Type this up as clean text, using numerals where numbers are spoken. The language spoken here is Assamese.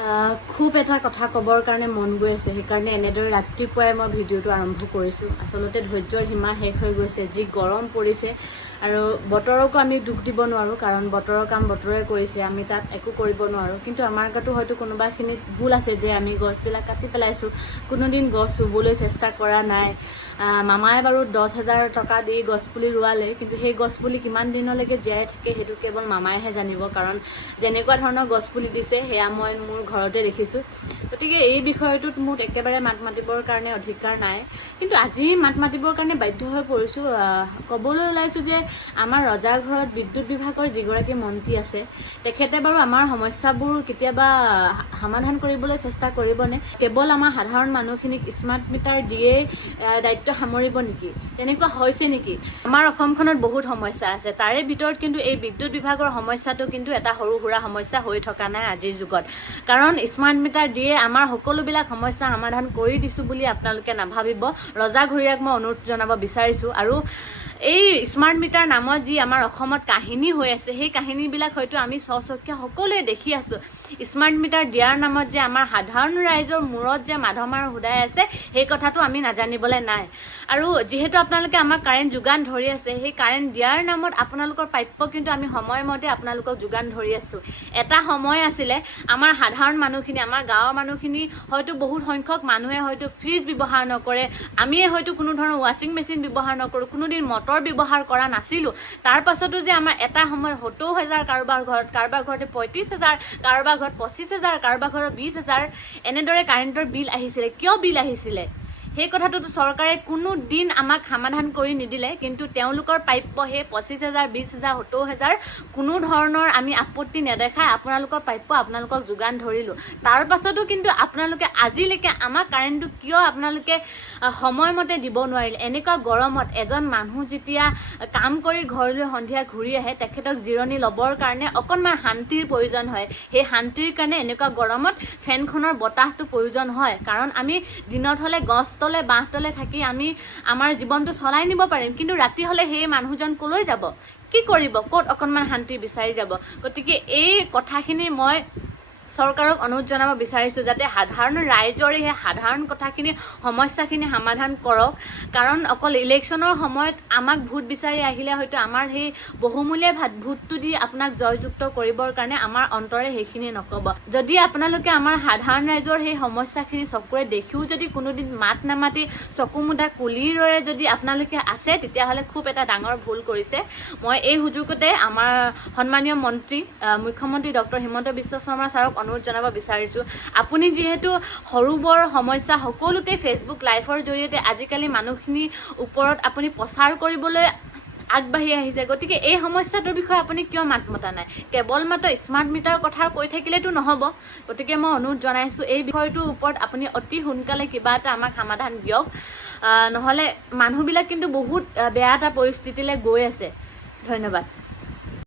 খুব এটা কথা ক'বৰ কাৰণে মন গৈ আছে, সেইকাৰণে এনেদৰে ৰাতিপুৱাই মই ভিডিঅ'টো আৰম্ভ কৰিছোঁ। আচলতে ধৈৰ্যৰ সীমা শেষ হৈ গৈছে, যি গৰম পৰিছে। আৰু বতৰকো আমি দুখ দিব নোৱাৰোঁ, কাৰণ বতৰৰ কাম বতৰে কৰিছে, আমি তাত একো কৰিব নোৱাৰোঁ। কিন্তু আমাৰ গাতো হয়তো কোনোবাখিনিত ভুল আছে যে আমি গছবিলাক কাটি পেলাইছোঁ, কোনোদিন গছ ৰুবলৈ চেষ্টা কৰা নাই। মামাই বাৰু 10,000 টকা দি গছপুলি ৰোৱালে, কিন্তু সেই গছপুলি কিমান দিনলৈকে জীয়াই থাকে সেইটো কেৱল মামাইহে জানিব, কাৰণ যেনেকুৱা ধৰণৰ গছপুলি দিছে সেয়া মই মোৰ ঘৰতে দেখিছোঁ। গতিকে এই বিষয়টোত মোক একেবাৰে মাত মাতিবৰ কাৰণে অধিকাৰ নাই, কিন্তু আজি মাত মাতিবৰ কাৰণে বাধ্য হৈ পৰিছোঁ। ক'বলৈ ওলাইছোঁ যে আমাৰ ৰজাৰ ঘৰত বিদ্যুৎ বিভাগৰ যিগৰাকী মন্ত্ৰী আছে, তেখেতে বাৰু আমাৰ সমস্যাবোৰ কেতিয়াবা সমাধান কৰিবলৈ চেষ্টা কৰিবনে? কেৱল আমাৰ সাধাৰণ মানুহখিনিক স্মাৰ্ট মিটাৰ দিয়েই দায়িত্ব সামৰিব নেকি? তেনেকুৱা হৈছে নেকি? আমাৰ অসমখনত বহুত সমস্যা আছে, তাৰে ভিতৰত কিন্তু এই বিদ্যুৎ বিভাগৰ সমস্যাটো কিন্তু এটা সৰু সুৰা সমস্যা হৈ থকা নাই আজিৰ যুগত। কাৰণ স্মাৰ্ট মিটাৰ দিয়ে আমাৰ সকলোবিলাক সমস্যা সমাধান কৰি দিছোঁ বুলি আপোনালোকে নাভাবিব। ৰজাঘৰীয়াক মই অনুৰোধ জনাব বিচাৰিছোঁ। আৰু এই স্মাৰ্ট মিটাৰ নামত যি আমাৰ অসমত কাহিনী হৈ আছে, সেই কাহিনীবিলাক হয়তো আমি স্বচক্ষে সকলোৱে দেখি আছোঁ। স্মাৰ্ট মিটাৰ দিয়াৰ নামত যে আমাৰ সাধাৰণ ৰাইজৰ মূৰত যে মাধমাৰ সুদাই আছে, সেই কথাটো আমি নাজানিবলৈ নাই। আৰু যিহেতু আপোনালোকে আমাক কাৰেণ্ট যোগান ধৰি আছে, সেই কাৰেণ্ট দিয়াৰ নামত আপোনালোকৰ প্ৰাপ্য কিন্তু আমি সময়মতে আপোনালোকক যোগান ধৰি আছোঁ। এটা সময় আছিলে আমাৰ সাধাৰণ মানুহখিনি, আমাৰ গাঁৱৰ মানুহখিনি হয়তো বহুত সংখ্যক মানুহে হয়তো ফ্ৰিজ ব্যৱহাৰ নকৰে, আমিয়ে হয়তো কোনো ধৰণৰ ৱাশ্বিং মেচিন ব্যৱহাৰ নকৰোঁ, কোনোদিন মটৰ ব্যৱহাৰ কৰা নাছিলোঁ। তাৰ পাছতো যে আমাৰ এটা সময়ত 70,000 কাৰোবাৰ ঘৰতে 35,000, কাৰোবাৰ ঘৰত 25,000, কাৰোবাৰ ঘৰত 20,000 এনেদৰে কাৰেণ্টৰ বিল আহিছিলে। কিয় বিল আহিছিলে? সেই কথাটোতো চৰকাৰে কোনো দিন আমাক সমাধান কৰি নিদিলে, কিন্তু তেওঁলোকৰ প্ৰাপ্য সেই 25,000, 20,000, 70,000 কোনো ধৰণৰ আমি আপত্তি নেদেখাই আপোনালোকৰ প্ৰাপ্য আপোনালোকক যোগান ধৰিলোঁ। তাৰ পাছতো কিন্তু আপোনালোকে আজিলৈকে আমাক কাৰেণ্টটো কিয় আপোনালোকে সময়মতে দিব নোৱাৰিলে? এনেকুৱা গৰমত এজন মানুহ যেতিয়া কাম কৰি ঘৰলৈ সন্ধিয়া ঘূৰি আহে, তেখেতক জিৰণি ল'বৰ কাৰণে অকণমান শান্তিৰ প্ৰয়োজন হয়। সেই শান্তিৰ কাৰণে এনেকুৱা গৰমত ফেনখনৰ বতাহটো প্ৰয়োজন হয়, কাৰণ আমি দিনত হ'লে গছ তলে বাঁহ তলে থাকি আমি আমাৰ জীৱনটো চলাই নিব পাৰিম, কিন্তু ৰাতি হ'লে সেই মানুহজন কলৈ যাব? কি কৰিব? ক'ত অকণমান শান্তি বিচাৰি যাব? গতিকে এই কথাখিনি মই চৰকাৰক অনুৰোধ জনাব বিচাৰিছোঁ, যাতে সাধাৰণ ৰাইজৰ সেই সাধাৰণ কথাখিনি সমস্যাখিনি সমাধান কৰক। কাৰণ অকল ইলেকশ্যনৰ সময়ত আমাক ভোট বিচাৰি আহিলে হয়তো আমাৰ সেই বহুমূলীয়া ভোটটো দি আপোনাক জয়যুক্ত কৰিবৰ কাৰণে আমাৰ অন্তৰে সেইখিনি নক'ব। যদি আপোনালোকে আমাৰ সাধাৰণ ৰাইজৰ সেই সমস্যাখিনি চকুৰে দেখিও যদি কোনোদিন মাত নামাতি চকু মুদা কুলিৰ দৰে যদি আপোনালোকে আছে, তেতিয়াহ'লে খুব এটা ডাঙৰ ভুল কৰিছে। মই এই সুযোগতে আমাৰ সন্মানীয় মন্ত্ৰী মুখ্যমন্ত্ৰী ডক্টৰ হিমন্ত বিশ্ব শৰ্মা ছাৰক অনুৰোধ জনাব বিচাৰিছোঁ, আপুনি যিহেতু সৰু বৰ সমস্যা সকলোতে ফেচবুক লাইভৰ জৰিয়তে আজিকালি মানুহখিনিৰ ওপৰত আপুনি প্ৰচাৰ কৰিবলৈ আগবাঢ়ি আহিছে, গতিকে এই সমস্যাটোৰ বিষয়ে আপুনি কিয় মাত মতা নাই? কেৱল মাত্ৰ স্মাৰ্ট মিটাৰৰ কথা কৈ থাকিলেতো নহ'ব। গতিকে মই অনুৰোধ জনাইছোঁ, এই বিষয়টোৰ ওপৰত আপুনি অতি সোনকালে কিবা এটা আমাক সমাধান দিয়ক, নহ'লে মানুহবিলাক কিন্তু বহুত বেয়া এটা পৰিস্থিতিলৈ গৈ আছে। ধন্যবাদ।